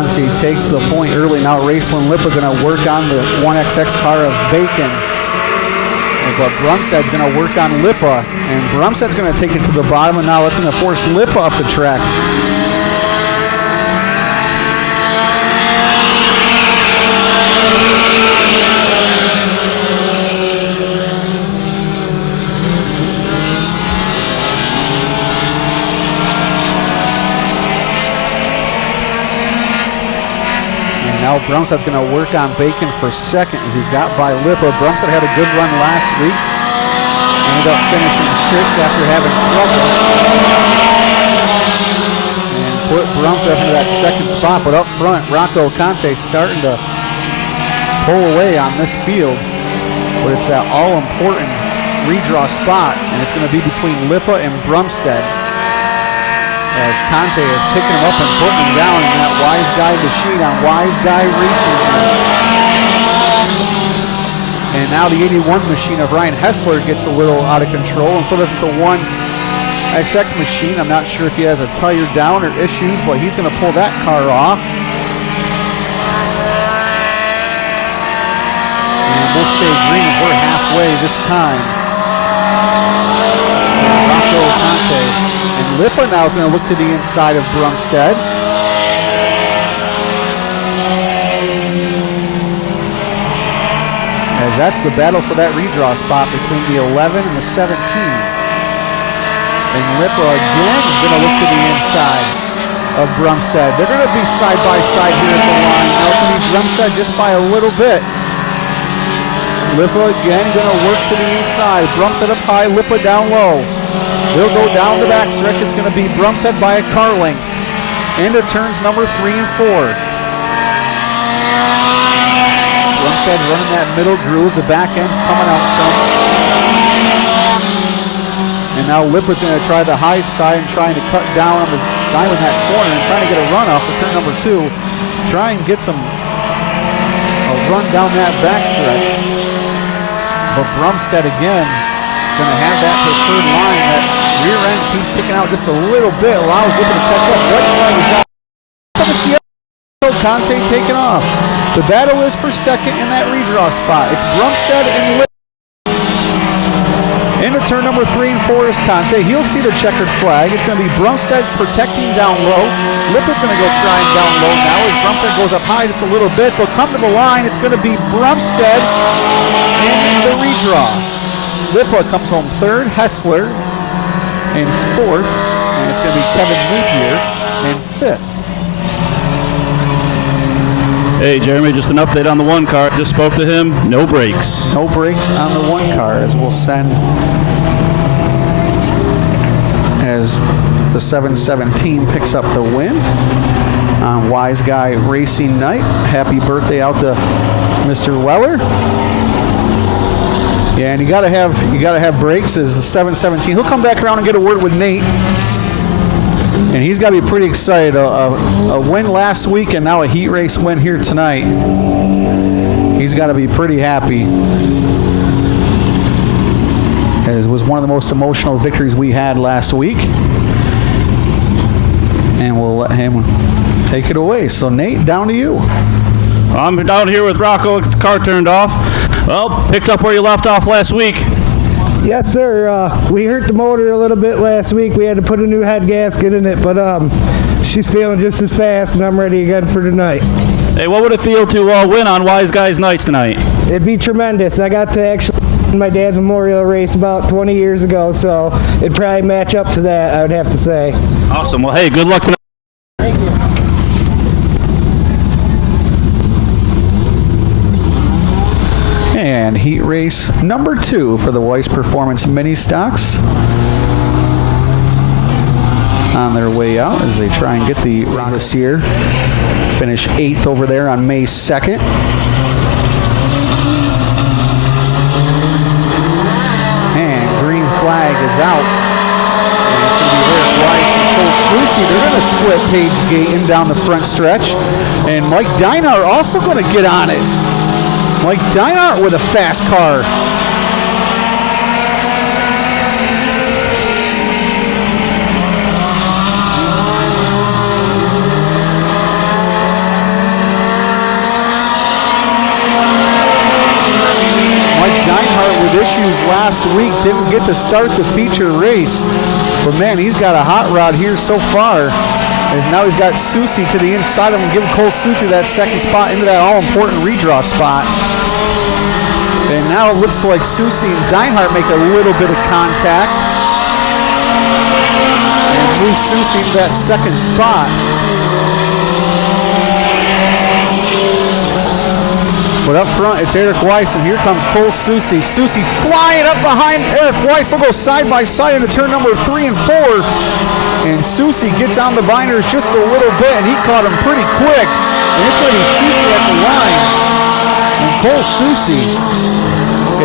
Conte takes the point early. Now Raceland Lipa going to work on the 1XX car of Bacon. But Brumsted's going to work on Lipa. And Brumsted's going to take it to the bottom. And now it's going to force Lipa up the track. Now Brumsted's going to work on Bacon for second as he got by Lipa. Brumsted had a good run last week. Ended up finishing sixth after having trouble. And put Brumsted into that second spot. But up front, Rocco Conte starting to pull away on this field. But it's that all-important redraw spot. And it's going to be between Lipa and Brumsted, as Conte is picking him up and putting him down in that Wise Guy machine on Wise Guy Racing. And now the 81 machine of Ryan Hessler gets a little out of control, and so does the 1XX machine. I'm not sure if he has a tire down or issues, but he's going to pull that car off. And we'll stay green. We're halfway this time. Rocco Conte. And Lipa now is going to look to the inside of Brumsted. As that's the battle for that redraw spot between the 11 and the 17. And Lipa again is going to look to the inside of Brumsted. They're going to be side by side here at the line. Now it's going to be Brumsted just by a little bit. Lipa again going to work to the inside. Brumsted up high, Lipa down low. They'll go down the backstretch. It's going to be Brumsted by a car length into turns number 3 and 4. Brumsted running that middle groove. The back end's coming out front. And now Lipa's going to try the high side and trying to cut down on the diamond that corner and trying to get a run off for turn number 2. Try and get a run down that backstretch. But Brumsted again going to have that preferred line. That rear end keeps picking out just a little bit, allows Lipa to catch up. What flag is that? Conte taking off. The battle is for second in that redraw spot. It's Brumsted and Lipa. Into turn number 3 and 4 is Conte. He'll see the checkered flag. It's going to be Brumsted protecting down low. Lipa's going to go trying down low now as Brumsted goes up high just a little bit. But come to the line, it's going to be Brumsted in the redraw. Lipa comes home third, Hessler in fourth, and it's going to be Kevin Napier in fifth. Hey, Jeremy, just an update on the 1 car. Just spoke to him. No brakes. No brakes on the 1 car as we'll send as the 717 picks up the win on Wise Guy Racing Night. Happy birthday out to Mr. Weller. Yeah, and you gotta have brakes as the 717. He'll come back around and get a word with Nate. And he's got to be pretty excited. A win last week and now a heat race win here tonight. He's got to be pretty happy. As it was one of the most emotional victories we had last week. And we'll let him take it away. So Nate, down to you. I'm down here with Rocco. The car turned off. Well, picked up where you left off last week. Yes, sir. We hurt the motor a little bit last week. We had to put a new head gasket in it, but she's feeling just as fast, and I'm ready again for tonight. Hey, what would it feel to win on Wise Guys Nights tonight? It'd be tremendous. I got to actually my dad's memorial race about 20 years ago, so it'd probably match up to that, I would have to say. Awesome. Well, hey, good luck tonight. Thank you. And heat race number 2 for the Weiss Performance Mini Stocks. On their way out as they try and get the this year. Finish 8th over there on May 2nd. And green flag is out. And it's going to be Eric Weiss and Cole Sluicy. They're going to split Paige Gayton down the front stretch. And Mike Deinart also going to get on it. Mike Deinart with a fast car. issues last week. Didn't get to start the feature race. But man, he's got a hot rod here so far. As now he's got Susie to the inside of him, giving Cole Susie that second spot into that all-important redraw spot. And now it looks like Susie and Deinhardt make a little bit of contact. And move Susie into that second spot. But up front, it's Eric Weiss, and here comes Cole Susie. Susie flying up behind Eric Weiss. They'll go side by side into turn number 3 and 4. And Susie gets on the binders just a little bit, and he caught him pretty quick. And it's going to be Susie at the line. And Cole Susie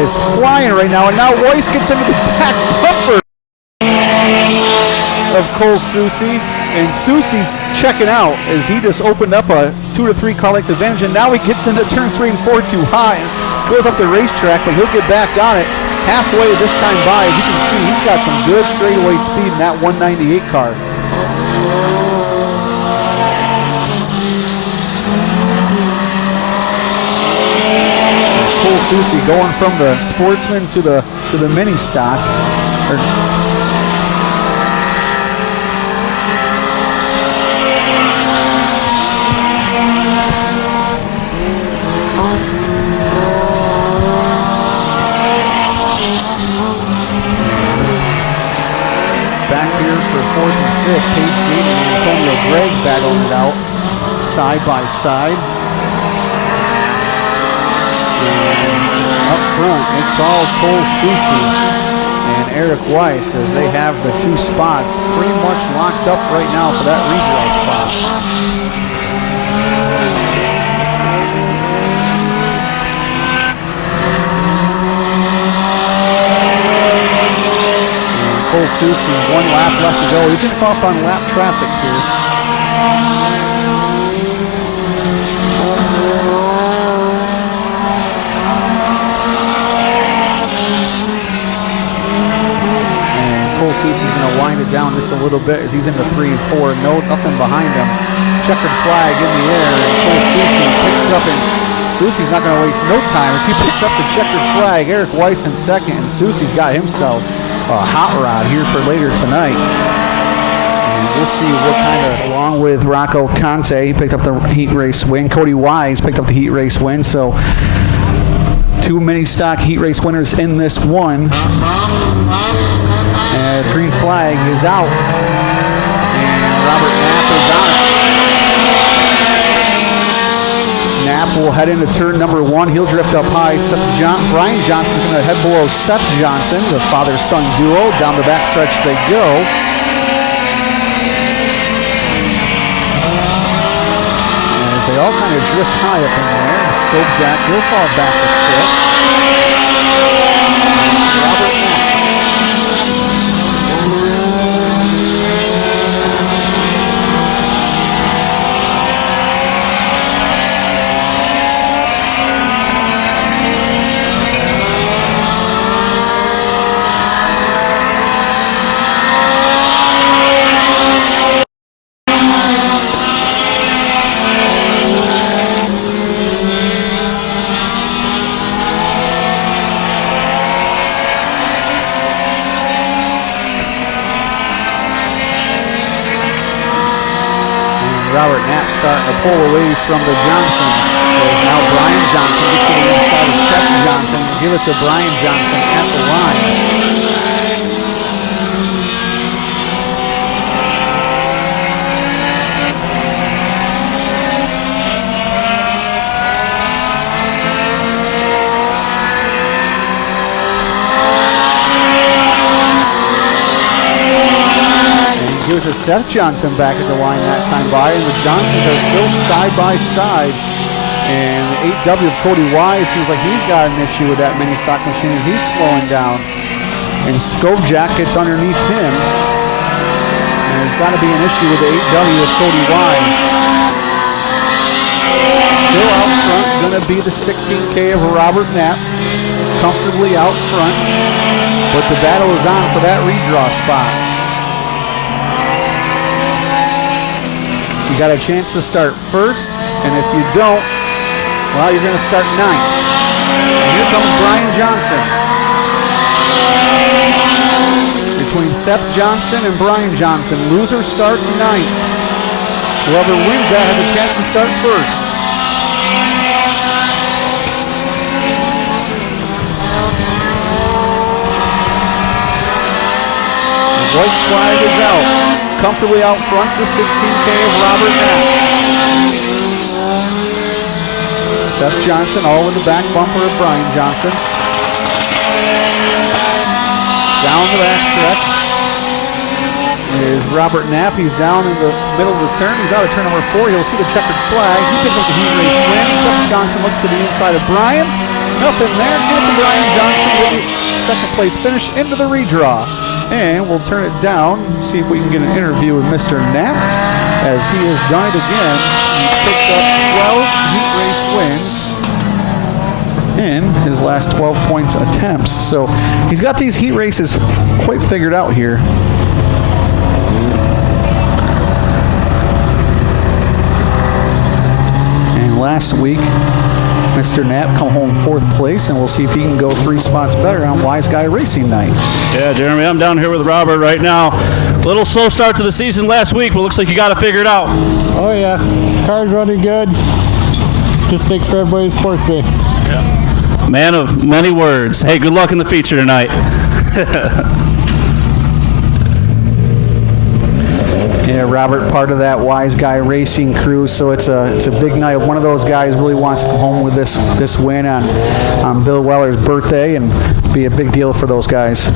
is flying right now, and now Weiss gets into the back bumper of Cole Susie. And Susie's checking out as he just opened up a 2 to 3 car length advantage, and now he gets into turns 3 and 4 too high and goes up the racetrack, but he'll get back on it halfway this time by. As you can see, he's got some good straightaway speed in that 198 car. Cole Susie going from the sportsman to the mini stock. Back here for 4th and 5th, Paige Gate and Antonio Gregg battling it out side by side. And up front, it's all Cole Susie and Eric Weiss as they have the 2 spots pretty much locked up right now for that redraw spot. Cole Susie, 1 lap left to go. He's going to come up on lap traffic here. And Cole Susie's going to wind it down just a little bit as he's into 3 and 4. Nothing behind him. Checkered flag in the air, and Cole Susie picks up, and Susie's not going to waste no time as he picks up the checkered flag. Eric Weiss in second, and Susie's got himself a hot rod here for later tonight. And we'll see what kind of, along with Rocco Conte, he picked up the heat race win. Cody Wise picked up the heat race win. So 2 mini stock heat race winners in this one. As green flag is out. And Robert Knapp is on it. Knapp will head into turn number 1. He'll drift up high. Brian Johnson's going to head below Seth Johnson, the father-son duo. Down the backstretch they go. As they all kind of drift high up in there. Scope Jack, he'll fall back a foot. Robert Knapp. Robert Knapp starting to pull away from the Johnsons. Now Brian Johnson gets to the inside of Seth Johnson. Give it to Brian Johnson at the line. Give it to Seth Johnson back at the line that time by, and the Johnsons are still side by side. And the 8W of Cody Wise seems like he's got an issue with that mini stock machine as he's slowing down. And Scope Jack gets underneath him. And there's got to be an issue with the 8W of Cody Wise. Still out front, going to be the 16K of Robert Knapp, comfortably out front. But the battle is on for that redraw spot. You got a chance to start first, and if you don't, well, you're going to start ninth. And here comes Brian Johnson. Seth Johnson and Brian Johnson. Loser starts ninth. Whoever wins that has a chance to start first. The white flag is out. Comfortably out front is 16K of Robert Knapp. Seth Johnson all in the back bumper of Brian Johnson. Down the back stretch is Robert Knapp. He's down in the middle of the turn. He's out of turn number 4. He'll see the checkered flag. He picks up the heat race win. Seth Johnson looks to the inside of Brian. Nothing there. Give it to Brian Johnson with the second place finish into the redraw. And we'll turn it down and see if we can get an interview with Mr. Knapp, as he has done it again. He picked up 12 heat race wins in his last 12 points attempts. So he's got these heat races quite figured out here. And last week, Mr. Knapp come home 4th place, and we'll see if he can go 3 spots better on Wise Guy Racing Night. Yeah, Jeremy, I'm down here with Robert right now. Little slow start to the season last week, but looks like you got to figure it out. Oh yeah, car's running good. Just thanks for everybody's sports day. Yeah. Man of many words. Hey, good luck in the feature tonight. Yeah, Robert, part of that Wise Guy Racing crew, so it's a big night. One of those guys really wants to come home with this win on Bill Weller's birthday, and be a big deal for those guys.